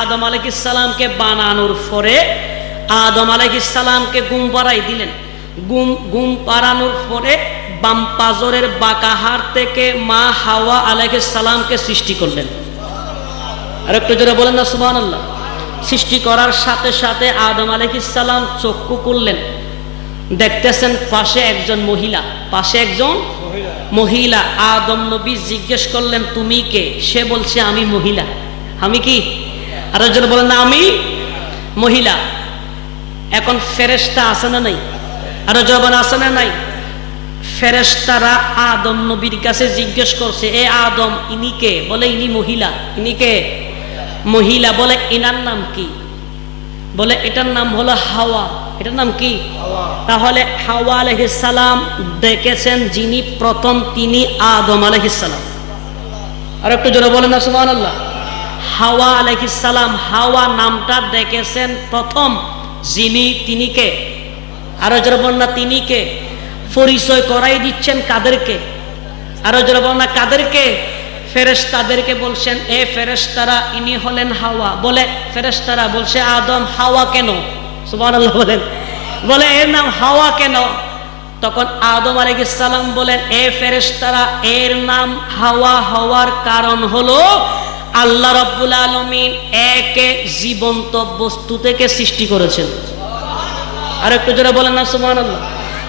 আদম আলাইহিস সালামকে বানানোর পরে আদম আলাইহিস সালামকে ঘুম পাড়াই দিলেন। ঘুম পাড়ানোর পরে বাম পাজরের বাঁকা হাড় থেকে মা হাওয়া আলাইহিস সালামকে সৃষ্টি করলেন। আর একটু জোরে বলেন না সুবহানাল্লাহ। সৃষ্টি করার সাথে সাথে আদম আলাইহিস সালাম চক্ষু খুললেন, দেখতেছেন পাশে একজন মহিলা, পাশে একজন মহিলা। আদম নবী জিজ্ঞেস করলেন তুমি কে? সে বলছে আমি মহিলা। আমি কি? আর একজন বলেন না আমি মহিলা। এখন ফেরেশতা আছে না নাই? আর জবান আছে না নাই? ফেরেশতারা আদম নবীর কাছে জিজ্ঞেস করছে এ আদম ইনি কে? বলে ইনি মহিলা। ইনি কে? মহিলা। বলে ইনার নাম কি? বলে এটার নাম হলো হাওয়া। এটার নাম কি? তাহলে হাওয়া আলাইহিস সালাম দেখেছেন যিনি প্রথম, তিনি আদম আলাইহিস সালাম। আর একটু জোরে বলেন না সুবহানাল্লাহ। হাওয়া আলাইহিস সালাম, হাওয়া নামটা দেখেছেন প্রথম যিনি, তিনি কে? আরো জোরে বলেন না তিনি কে? পরিচয় করাই দিচ্ছেন কাদেরকে? আরো জোরে বলেন না কাদেরকে? ফেরেশতাদেরকে বলছেন এ ফেরেশতারা ইনি হলেন হাওয়া। বলে ফেরেশতারা বলছে আদম হাওয়া কেন? সুবহানাল্লাহ বলেন। বলে এর নাম হাওয়া কেন? তখন আদম আলাইহিস সালাম বলেন এ ফেরেশতারা এর নাম হাওয়া হওয়ার কারণ হলো আল্লাহ রাব্বুল আলামিন একে জীবন্ত বস্তু থেকে সৃষ্টি করেছেন। আর একটু জোরে বলেন না সুবহানাল্লাহ।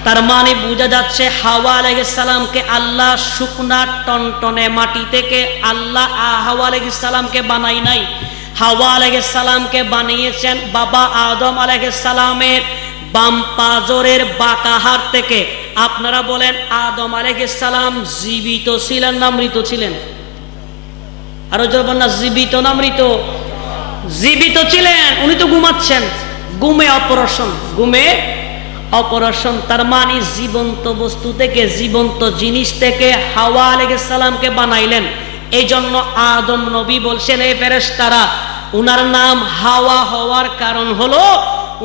তার মানে বোঝা যাচ্ছে হাওয়া আলাইহিস সালামকে আল্লাহ শুকনা টনটনে মাটি থেকে আল্লাহ হাওয়া আলাইহিস সালামকে বানাই নাই। হাওয়া আলাইহিস সালামকে বানিয়েছেন বাবা আদম আলাইহিস সালামের বাম পাজরের বাঁকা হাড় থেকে। আপনারা বলেন আদম আলাইহিস সালাম জীবিত ছিলেন না মৃত ছিলেন? আরো জোরে না জীবিত না মৃত? জীবিত ছিলেন। উনি তো ঘুমাচ্ছেন। ঘুমে অপারেশন, ঘুমে অপারেশন। তার মানে জীবন্ত বস্তু থেকে, জীবন্ত জিনিস থেকে হাওয়া আলাইহিস সালামকে বানাইলেন। এই জন্য আদম নবী বলছেন এই ফেরেশতারা উনার নাম হাওয়া হওয়ার কারণ হলো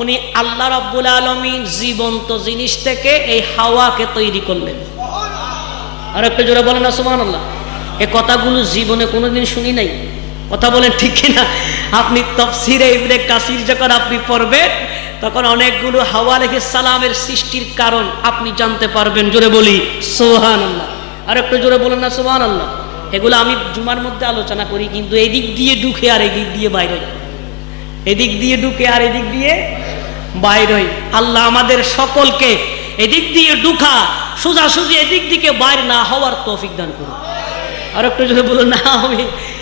উনি আল্লাহ রাব্বুল আলামিন জীবন্ত জিনিস থেকে এই হাওয়াকে তৈরি করলেন। আর একটু জোরে বলেন না সুবহানাল্লাহ। এই কথাগুলো জীবনে কোনোদিন শুনি নাই। কথা বলেন ঠিক কিনা? আপনি তাফসীরে ইবনে কাসির যখন আপনি পড়বেন তখন অনেকগুলো হাওয়া আলাইহিস সালামের সৃষ্টির কারণ আপনি জানতে পারবেন। জোরে বলি সুবহানাল্লাহ। আর একটু জোরে বলেন না সুবহানাল্লাহ। এগুলো আমি জুমার মধ্যে আলোচনা করি, কিন্তু এদিক দিয়ে ঢুকে আর এদিক দিয়ে বাইরে, এদিক দিয়ে ঢুকে আর এদিক দিয়ে বাইরে। আল্লাহ আমাদের সকলকে এদিক দিয়ে ঢুকা সোজাসুজি এদিক দিকে বাইরে না হওয়ার তৌফিক দান করুন। আর একটু জোরে বলুন না আমি